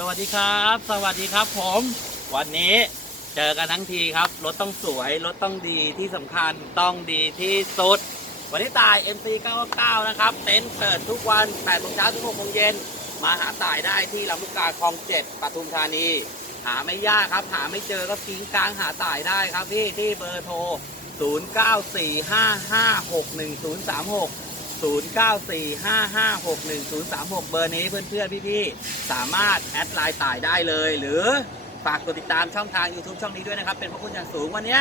สวัสดีครับ สวัสดีครับผม วันนี้เจอกันทั้งทีครับ รถต้องสวย รถต้องดีที่สำคัญต้องดีที่สุด วันนี้ตาย MC 99นะครับ เต็นท์เปิดทุกวัน8โมงเช้าถึง6โมงเย็น มาหาตายได้ที่ลำลูกกาคลอง 7ปทุมธานี หาไม่ยากครับ หาไม่เจอก็ทิ้งกลางหาตายได้ครับพี่ที่เบอร์โทร 0945561036 0945561036 เบอร์นี้เพื่อนๆพี่ๆ สามารถแอดไลน์ตายได้เลย หรือฝากกดติดตามช่องทาง YouTube ช่องนี้ด้วยนะครับ เป็นพระคุณอย่างสูงวันนี้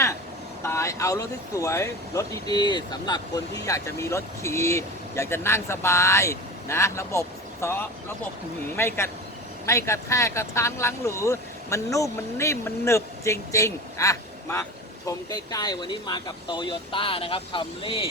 ตายเอารถที่สวย รถดีๆสำหรับคนที่อยากจะมีรถขี่อยากจะนั่งสบายนะ ระบบซอระบบหืมไม่กระไม่กระแทกกระทันลังหรือมันนุ่มมันนิ่มมันหนึบจริง ๆ อะ มาชมใกล้ ๆ วันนี้มากับโตโยต้านะครับคัมรี่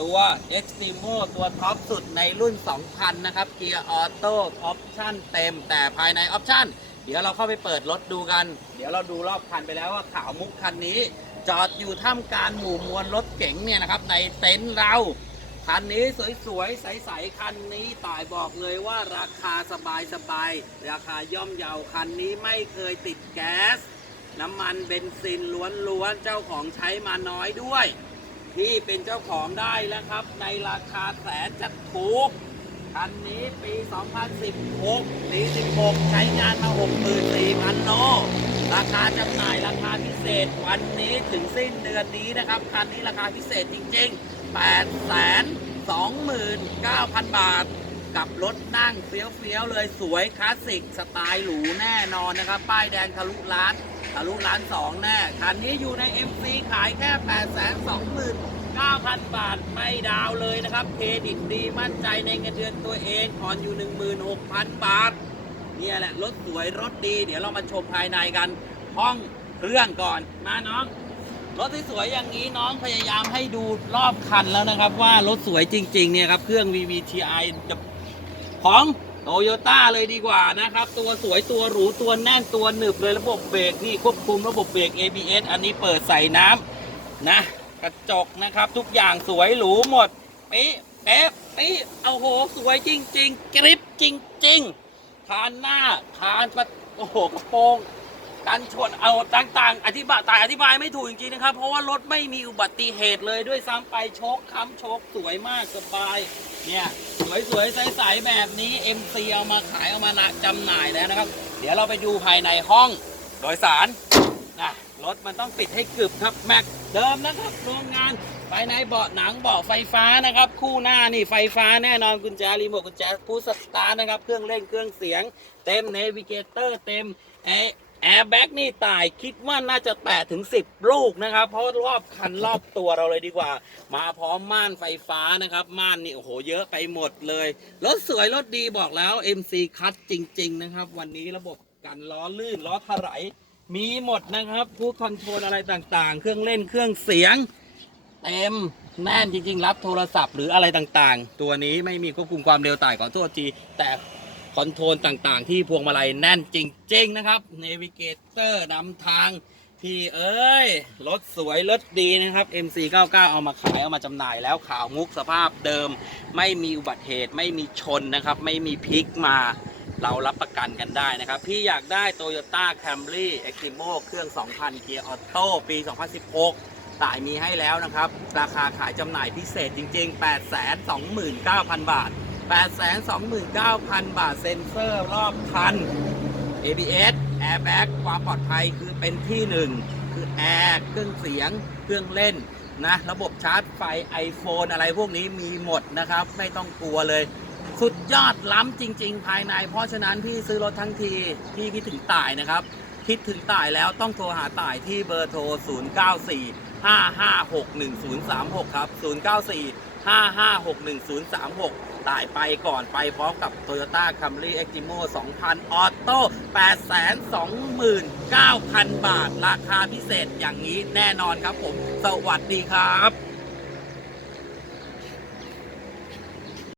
ตัว Extremo ตัวท็อปสุดในรุ่น 2000 นะครับ เกียร์ออโต้ออปชั่นเต็ม แต่ภายในออปชั่นเดี๋ยวเราเข้าไปเปิดรถดูกัน เดี๋ยวเราดูรอบคันไปแล้วว่าขาวมุกคันนี้ จอดอยู่ท่ามกลางหมู่มวลรถเก๋งเนี่ยนะครับ ในเต็นท์เรา คันนี้สวยๆ ใสๆ คันนี้ต่ายบอกเลยว่าราคาสบายๆ ราคาย่อมเยาคันนี้ไม่เคยติดแก๊ส น้ำมันเบนซินล้วนๆ เจ้าของใช้มาน้อยด้วย ที่เป็นเจ้าของได้แล้วครับ ในราคาแสนจะถูกคันนี้ปี 2016ปี16 ใช้งานมา 64,000 โล ราคาจำหน่ายราคาพิเศษวันนี้ถึงสิ้นเดือนนี้นะครับ คันนี้ราคาพิเศษจริง ๆ 829,000 บาท กับรถนั่งเฟี้ยวๆเลยสวยคลาสสิก สไตล์หรูแน่นอนนะครับ ป้ายแดงทะลุล้าน ทะลุล้านสองแน่ คันนี้อยู่ใน MC ขายแค่ 829,000 บาทไม่ดาวเลยนะครับ เครดิตดีมั่นใจในเงินเดือนตัวเองผ่อนอยู่ 16,000 บาท เนี่ยแหละ รถสวยรถดี เดี๋ยวเรามาชมภายในกัน ห้องเครื่องก่อน มาน้อง รถที่สวยอย่างนี้น้องพยายามให้ดูรอบคันแล้วนะครับ ว่ารถสวยจริง ๆ เนี่ยครับ เครื่อง VVTi ของ โตโยต้าเลยดีกว่านะครับ ตัวสวยตัวหรูตัวแน่นตัวหนึบเลยระบบเบรกนี่ควบคุมระบบเบรก ABS อันนี้เปิดใส่น้ำนะกระจกนะครับ ทุกอย่างสวยหรูหมดปี๊ะเป๊ะปี๊เอาโหสวยจริง ๆ กริปจริง ๆ คานหน้าคานประโอ้โหกระโปรง กันชนเอาต่างๆ อธิบายแตายอธิบายไม่ถูกจริงๆนะครับ เพราะว่ารถไม่มีอุบัติเหตุเลยด้วยซ้ำไปโชคค้ำโชคสวยมากสบายเนี่ยสวยๆใสๆแบบนี้ MC เอามาขายเอามานะจำหน่ายแล้วนะครับ เดี๋ยวเราไปดูภายในห้องโดยสารนะรถมันต้องปิดให้กึบครับแม็กเดิมนะครับโรงงานภายในเบาะหนังเบาะไฟฟ้านะครับ คู่หน้านี่ไฟฟ้าแน่นอนกุญแจรีโมทกุญแจพูสตาร์นะครับ เครื่องเร่งเครื่องเสียง เต็มเนวิเกเตอร์เต็มแอ แอร์แบ็กนี่ตายคิดว่าน่าจะ8ถึง10ลูกนะครับ เพราะรอบคันรอบตัวเราเลยดีกว่า มาพร้อมม่านไฟฟ้านะครับ ม่านนี่โอ้โหเยอะไปหมดเลย รถสวยรถดีบอกแล้ว MC คัดจริง ๆ นะครับ วันนี้ระบบกันล้อลื่นล้อถลายมีหมดนะครับผู้คอนโทรลอะไรต่างๆ เครื่องเล่นเครื่องเสียง เต็มแน่นจริง ๆ รับโทรศัพท์หรืออะไรต่างๆ ตัวนี้ไม่มีควบคุมความเร็วต่ายขอโทษทีแต่ คอนโทรลต่างๆ ที่พวงมาลัยแน่นจริง ๆ นะครับเนวิเกเตอร์นำทาง พี่เอ้ย รถสวย รถดีนะครับ MC99 เอามาขาย เอามาจำหน่ายแล้วขาวมุกสภาพเดิม ไม่มีอุบัติเหตุไม่มีชนนะครับ ไม่มีพลิกมาเรารับประกันกันได้นะครับ พี่อยากได้ Toyota Camry Extremo เครื่อง 2,000 เกียร์ออโต้ปี 2016ตายมีให้แล้วนะครับ ราคาขายจำหน่ายพิเศษจริง ๆ 829,000 บาท 829,000 บาทเซ็นเซอร์รอบคัน ABS Airbag ความปลอดภัยคือเป็นที่หนึ่งคือแอร์เครื่องเสียง เครื่องเล่นนะระบบชาร์จไฟ iPhone อะไรพวกนี้มีหมดนะครับ ไม่ต้องกลัวเลย สุดยอดล้ำจริง ๆ ภายใน เพราะฉะนั้นพี่ซื้อรถทั้งทีพี่คิดถึงต่ายนะครับ คิดถึงต่ายแล้วต้องโทรหาต่ายที่เบอร์โทร 094 5561036 ครับ 094 5561036 ตายไปก่อนไปพร้อมกับ Toyota Camry e x t i m o 2000ออโต้829,000 บาท ราคาพิเศษอย่างนี้แน่นอนครับผม สวัสดีครับ